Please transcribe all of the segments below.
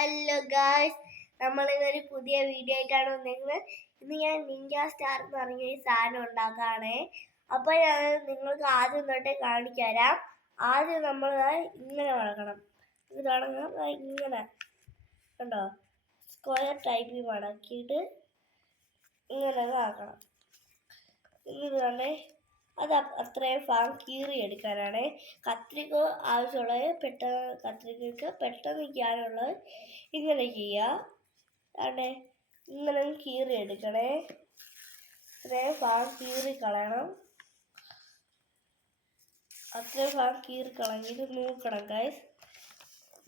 Hello guys, നമ്മളിതൊരു പുതിയ video ആയിട്ടാണ് വന്നിരിക്കുന്നത്. ഇന്ന് ഞാൻ നിഞ്ച സ്റ്റാർ എന്ന് പറഞ്ഞ ഒരു സാധനം ഉണ്ടാക്കുകയാണേ. അപ്പോൾ ഞാൻ നിങ്ങൾക്ക് ആദ്യം തൊട്ടേ കാണിച്ചു തരാം. ആദ്യം നമ്മൾ ഇങ്ങനെ മടക്കണം. ഇത് തുടങ്ങാം. ഇങ്ങനെ കണ്ടോ, സ്ക്വയർ ടൈപ്പിൽ മടക്കിയിട്ട് ഇങ്ങനെ ആക്കണം. ഇത് തന്നെ അത് അത്രയും ഭാഗം കീറി എടുക്കാനാണ്. കത്രിക ആവശ്യമുള്ളത് പെട്ടെന്ന് നിൽക്കാനുള്ളത് ഇങ്ങനെ ചെയ്യുക. അതെ, ഇങ്ങനെ കീറി എടുക്കണേ. ഇത്രയും ഭാഗം കീറി കളയണം. അത്രയും ഭാഗം കീറി കളഞ്ഞിട്ട് നൂക്കണം ഗൈസ്.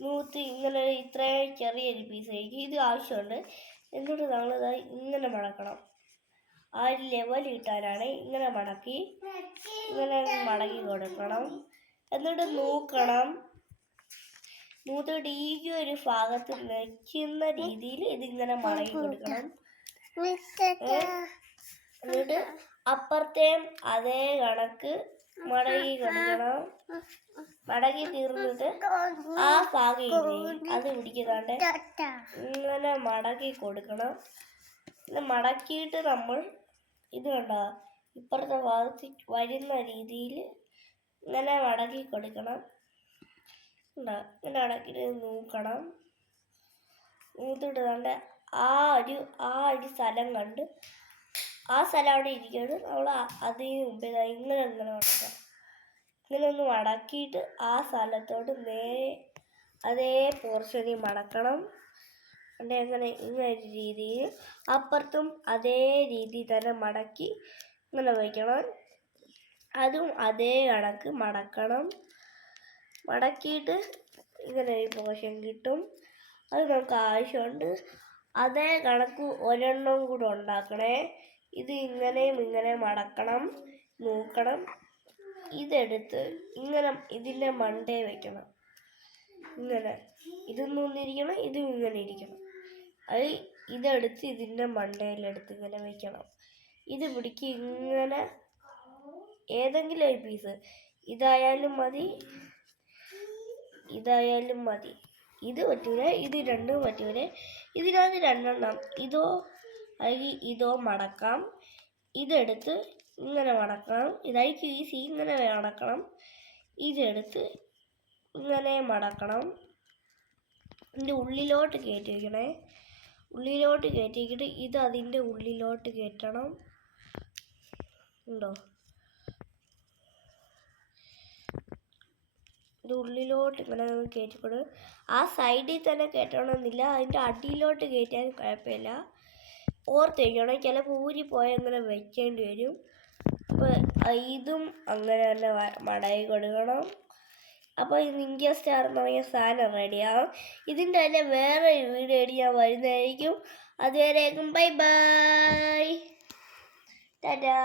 നൂത്ത് ഇങ്ങനെ ഇത്രയും ചെറിയൊരു പീസ് ആയിരിക്കും. ഇത് ആവശ്യമുണ്ട്. എന്നിട്ട് നമ്മളിത് ഇങ്ങനെ മടക്കണം. ആ ഒരു ലെവൽ കിട്ടാനാണ് ഇങ്ങനെ മടക്കി കൊടുക്കണം. എന്നിട്ട് നൂക്കണം. നൂത്തിട്ട് ഈ ഒരു ഭാഗത്ത് നിൽക്കുന്ന രീതിയിൽ ഇതിങ്ങനെ മടക്കി കൊടുക്കണം. എന്നിട്ട് അപ്പുറത്തെയും അതേ കണക്ക് മടക്കി കൊടുക്കണം. മടക്കി തീർന്നിട്ട് ആ ഭാഗം അത് പിടിക്കുന്നുണ്ട് ഇങ്ങനെ മടക്കി കൊടുക്കണം. മടക്കിയിട്ട് നമ്മൾ ഇത് കണ്ടോ, ഇപ്പുറത്തെ ഭാഗത്ത് വരുന്ന രീതിയിൽ ഇങ്ങനെ മടക്കി കൊടുക്കണം. ഇങ്ങനെ മടക്കിയിട്ട് നൂക്കണം. നൂത്തിട്ട് കണ്ട് ആ ഒരു സ്ഥലം കണ്ട് ആ സ്ഥലം അവിടെ ഇരിക്കുന്നത് നമ്മൾ അതിന് മുമ്പേ ഇങ്ങനെ മടക്കാം. ഇങ്ങനെ ഒന്ന് മടക്കിയിട്ട് ആ സ്ഥലത്തോട്ട് നേരെ അതേ പോർഷനിൽ മടക്കണം. ഇങ്ങനെ ഒരു രീതിയിൽ അപ്പുറത്തും അതേ രീതിയിൽ തന്നെ മടക്കി ഇങ്ങനെ വയ്ക്കണം. അതും അതേ കണക്ക് മടക്കണം. മടക്കിയിട്ട് ഇങ്ങനെ ഒരു പോർഷൻ കിട്ടും. അത് നമുക്ക് ആവശ്യമുണ്ട്. അതേ കണക്ക് ഒരെണ്ണം കൂടെ ഉണ്ടാക്കണേ. ഇത് ഇങ്ങനെ മടക്കണം, നോക്കണം. ഇതെടുത്ത് ഇങ്ങനെ ഇതിൻ്റെ മണ്ടേ വയ്ക്കണം. ഇങ്ങനെ ഇതൊന്നും ഒന്നിരിക്കണം, ഇതും ഇങ്ങനെ ഇരിക്കണം. അത് ഇതെടുത്ത് ഇതിൻ്റെ മണ്ടയിലെടുത്ത് ഇങ്ങനെ വയ്ക്കണം. ഇത് പിടിക്ക് ഇങ്ങനെ ഏതെങ്കിലും ഒരു പീസ് ഇതായാലും മതി, ഇത് പറ്റൂല, ഇത് രണ്ടും പറ്റൂല. ഇതിനകത്ത് രണ്ടെണ്ണം ഇതോ അല്ലെങ്കിൽ ഇതോ മടക്കാം. ഇതെടുത്ത് ഇങ്ങനെ മടക്കണം. ഇതായിരിക്കും ഈസി. ഇങ്ങനെ മടക്കണം. ഇതെടുത്ത് ഇങ്ങനെ മടക്കണം. ഇതിൻ്റെ ഉള്ളിലോട്ട് കയറ്റി വയ്ക്കണേ. ഉള്ളിലോട്ട് കയറ്റിക്കിട്ട് ഇത് അതിൻ്റെ ഉള്ളിലോട്ട് കയറ്റണം. ഉണ്ടോ, ഇത് ഉള്ളിലോട്ട് ഇങ്ങനെ കയറ്റിക്കൊടു. ആ സൈഡിൽ തന്നെ കയറ്റണമെന്നില്ല, അതിൻ്റെ അടിയിലോട്ട് കയറ്റാൻ കുഴപ്പമില്ല. ഓർത്ത് വയ്ക്കണം, ചിലപ്പോൾ ഊരിപ്പോയാൽ ഇങ്ങനെ വയ്ക്കേണ്ടി വരും. അപ്പോൾ ഇതും അങ്ങനെ തന്നെ മടക്കി കൊടുക്കണം. അപ്പോൾ ഈ നിഞ്ച സ്റ്റാർ എന്ന് പറഞ്ഞ സാധനം റെഡിയാവും. ഇതിൻ്റെ തന്നെ വേറെ വീഡിയോ ഞാൻ വരുന്നതായിരിക്കും. അതുവരേക്കും ബൈ ബൈ, ടാറ്റാ.